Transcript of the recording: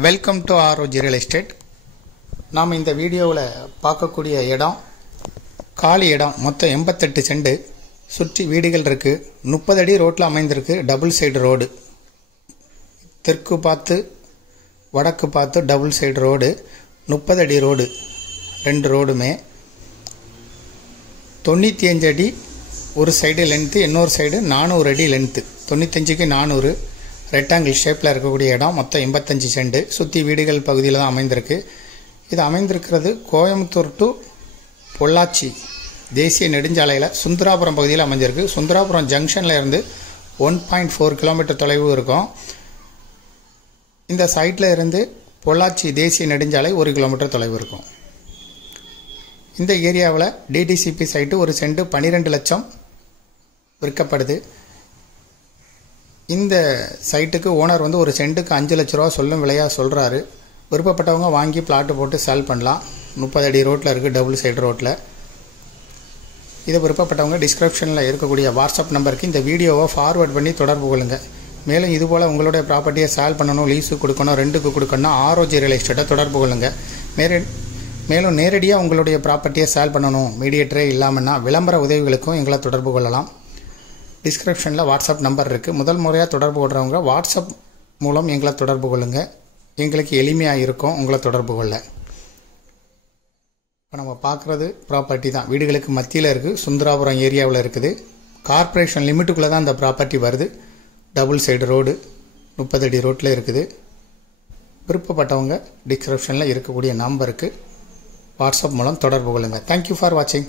Welcome to ROG real estate. நாம் இந்த வீடியோவில் பார்க்கக்கூடிய இடம் காலி இடம். மொத்தம் 88 சென்ட். சுற்றி வீடுகள் இருக்குது. 30 அடி ரோட்டில் அமைந்திருக்கு. Double side road. தெற்கு பார்த்து வடக்கு பார்த்து டபுள் சைடு ரோடு. 30 அடி ரோடு. 2 ரோடுமே 95 அடி ஒரு சைடு லென்த்து, இன்னொரு சைடு 400 அடி லென்த்து. 95க்கு 400 ரெக்டாங்கிள் ஷேப்பில் இருக்கக்கூடிய இடம். மொத்தம் 85 சென்ட். சுற்றி வீடுகள் பகுதியில் தான் அமைந்திருக்கு. இது அமைந்திருக்கிறது கோயம்புத்தூர் டு பொள்ளாச்சி தேசிய நெடுஞ்சாலையில் சுந்தராபுரம் பகுதியில் அமைஞ்சிருக்கு. சுந்தராபுரம் ஜங்ஷனில் இருந்து 1.4 கிலோமீட்டர் தொலைவு இருக்கும். இந்த சைட்டில் இருந்து பொள்ளாச்சி தேசிய நெடுஞ்சாலை 1 கிலோமீட்டர் தொலைவு இருக்கும். இந்த ஏரியாவில் டிடிசிபி சைட்டு ஒரு சென்ட் 12 லட்சம் விற்கப்படுது. இந்த சைட்டுக்கு ஓனர் ஒரு சென்ட்டுக்கு 5 லட்ச ரூபா சொல்லும் விலையாக சொல்கிறாரு. விருப்பப்பட்டவங்க வாங்கி பிளாட்டு போட்டு சேல் பண்ணலாம். 30 அடி ரோட்டில் இருக்குது, டபுள் சைடு ரோட்டில். இதை விருப்பப்பட்டவங்க டிஸ்கிரிப்ஷனில் இருக்கக்கூடிய வாட்ஸ்அப் நம்பருக்கு இந்த வீடியோவை ஃபார்வர்ட் பண்ணி தொடர்பு கொள்ளுங்க. மேலும் இதுபோல் உங்களுடைய ப்ராப்பர்ட்டியை சேல் பண்ணணும், லீஸுக்கு கொடுக்கணும், ரெண்டுக்கு கொடுக்கணும், ஆர்ஓஜி ரியல் எஸ்டேட்டை தொடர்பு கொள்ளுங்க. மேலும் நேரடியாக உங்களுடைய ப்ராப்பர்ட்டியை சேல் பண்ணணும், மீடியேட்டரே இல்லாமல்னா விளம்பர உதவிகளுக்கும் எங்களை தொடர்பு கொள்ளலாம். டிஸ்கிரிப்ஷனில் வாட்ஸ்அப் நம்பர் இருக்குது. முதல் முறையாக தொடர்பு கொள்கிறவங்க வாட்ஸ்அப் மூலம் எங்களை தொடர்பு கொள்ளுங்க. எங்களுக்கு எளிமையாக இருக்கும் உங்களை தொடர்பு கொள்ள. இப்போ நம்ம பார்க்குறது ப்ராப்பர்ட்டி தான். வீடுகளுக்கு மத்தியில் இருக்குது. சுந்தராபுரம் ஏரியாவில் இருக்குது. கார்ப்பரேஷன் லிமிட்டுக்குள்ளே தான் இந்த ப்ராப்பர்ட்டி வருது. டபுள் சைடு ரோடு 30 அடி ரோட்டில் இருக்குது. விருப்பப்பட்டவங்க டிஸ்கிரிப்ஷனில் இருக்கக்கூடிய நம்பருக்கு வாட்ஸ்அப் மூலம் தொடர்பு கொள்ளுங்கள். தேங்க்யூ ஃபார் வாட்சிங்.